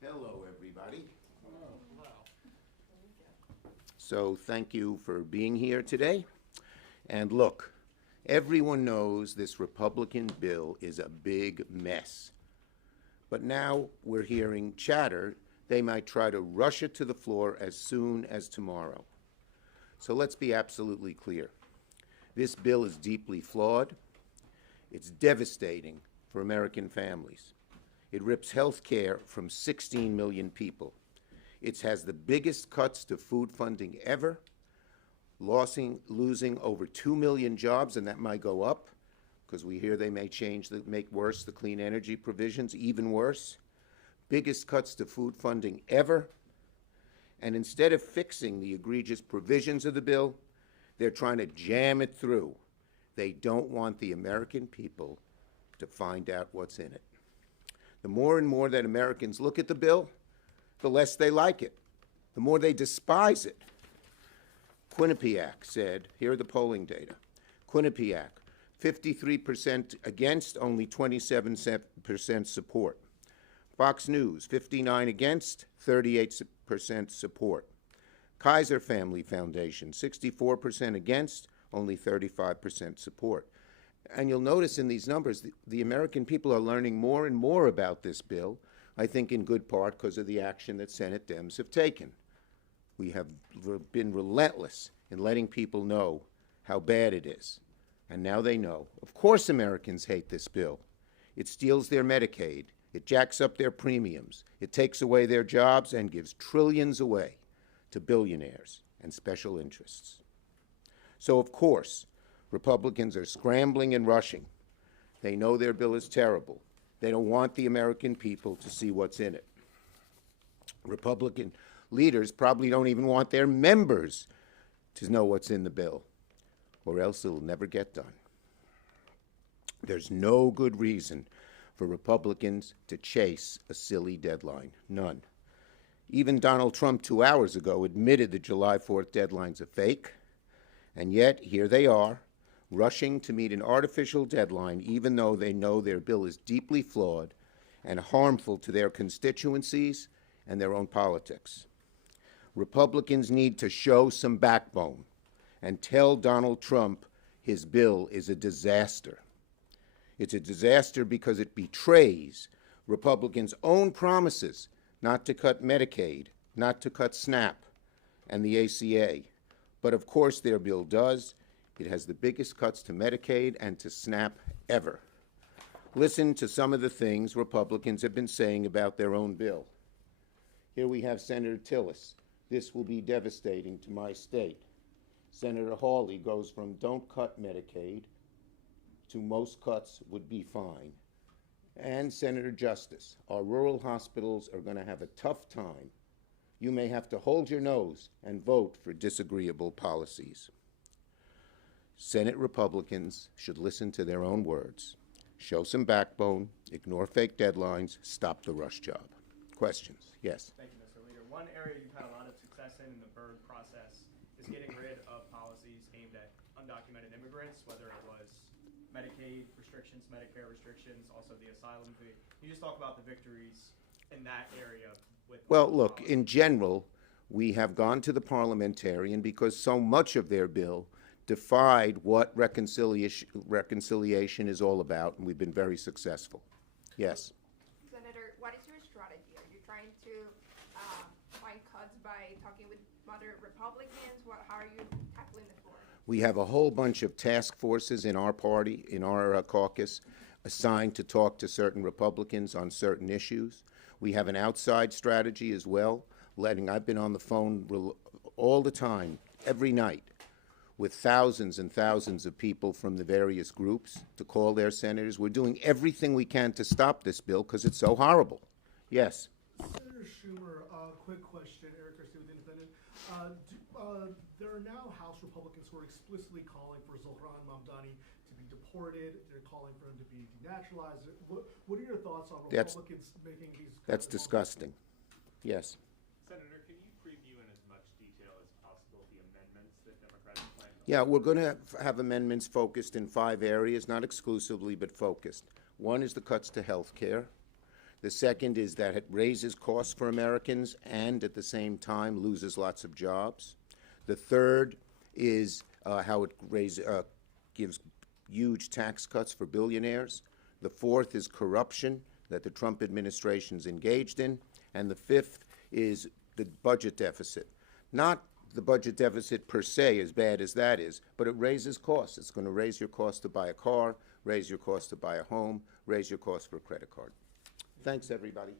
Hello, everybody. So thank you for being here today. And look, everyone knows this Republican bill is a big mess. But now we're hearing chatter they might try to rush it to the floor as soon as tomorrow. So let's be absolutely clear. This bill is deeply flawed. It's devastating for American families. It rips health care from 16 million people. It has the biggest cuts to food funding ever, losing over 2 million jobs, and that might go up because we hear they may make worse the clean energy provisions, even worse. Biggest cuts to food funding ever. And instead of fixing the egregious provisions of the bill, they're trying to jam it through. They don't want the American people to find out what's in it. The more and more that Americans look at the bill, the less they like it, the more they despise it. Quinnipiac said, here are the polling data. Quinnipiac, 53% against, only 27% support. Fox News, 59 against, 38% support. Kaiser Family Foundation, 64% against, only 35% support. And you'll notice in these numbers, the American people are learning more and more about this bill, I think in good part because of the action that Senate Dems have taken. We have been relentless in letting people know how bad it is. And now they know. Of course Americans hate this bill. It steals their Medicaid. It jacks up their premiums. It takes away their jobs and gives trillions away to billionaires and special interests. So, of course, Republicans are scrambling and rushing. They know their bill is terrible. They don't want the American people to see what's in it. Republican leaders probably don't even want their members to know what's in the bill, or else it'll never get done. There's no good reason for Republicans to chase a silly deadline. None. Even Donald Trump 2 hours ago admitted the July 4th deadline's a fake, and yet here they are, rushing to meet an artificial deadline even though they know their bill is deeply flawed and harmful to their constituencies and their own politics. Republicans need to show some backbone and tell Donald Trump his bill is a disaster. It's a disaster because it betrays Republicans' own promises not to cut Medicaid, not to cut SNAP and the ACA. But of course their bill does. It has the biggest cuts to Medicaid and to SNAP ever. Listen to some of the things Republicans have been saying about their own bill. Here we have Senator Tillis. This will be devastating to my state. Senator Hawley goes from don't cut Medicaid to most cuts would be fine. And Senator Justice, our rural hospitals are going to have a tough time. You may have to hold your nose and vote for disagreeable policies. Senate Republicans should listen to their own words. Show some backbone, ignore fake deadlines, stop the rush job. Questions? Yes? Thank you, Mr. Leader. One area you've had a lot of success in the Byrd process is getting rid of policies aimed at undocumented immigrants, whether it was Medicaid restrictions, Medicare restrictions, also the asylum fee. Can you just talk about the victories in that area? Well, look, in general, we have gone to the parliamentarian because so much of their bill defied what reconciliation is all about, and we've been very successful. Yes? Senator, what is your strategy? Are you trying to find cuts by talking with other Republicans? How are you tackling the floor? We have a whole bunch of task forces in our party, in our caucus, assigned to talk to certain Republicans on certain issues. We have an outside strategy as well, I've been on the phone all the time, every night, with thousands and thousands of people from the various groups to call their senators. We're doing everything we can to stop this bill because it's so horrible. Yes? Senator Schumer, quick question. Eric Garcia with Independent. There are now House Republicans who are explicitly calling for Zohran Mamdani to be deported. They're calling for him to be denaturalized. What are your thoughts on Republicans making these? That's disgusting. Yes. Senator, can you preview in as much detail as possible the amendments that Democrats plan to? Yeah, we're going to have amendments focused in 5 areas, not exclusively, but focused. One is the cuts to health care. The second is that it raises costs for Americans and at the same time loses lots of jobs. The third is how it gives huge tax cuts for billionaires. The fourth is corruption that the Trump administration's engaged in. And the fifth is the budget deficit. Not the budget deficit per se, as bad as that is, but it raises costs. It's going to raise your cost to buy a car, raise your cost to buy a home, raise your cost for a credit card. Thanks, everybody.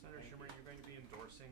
Senator Schumer, you're going to be endorsing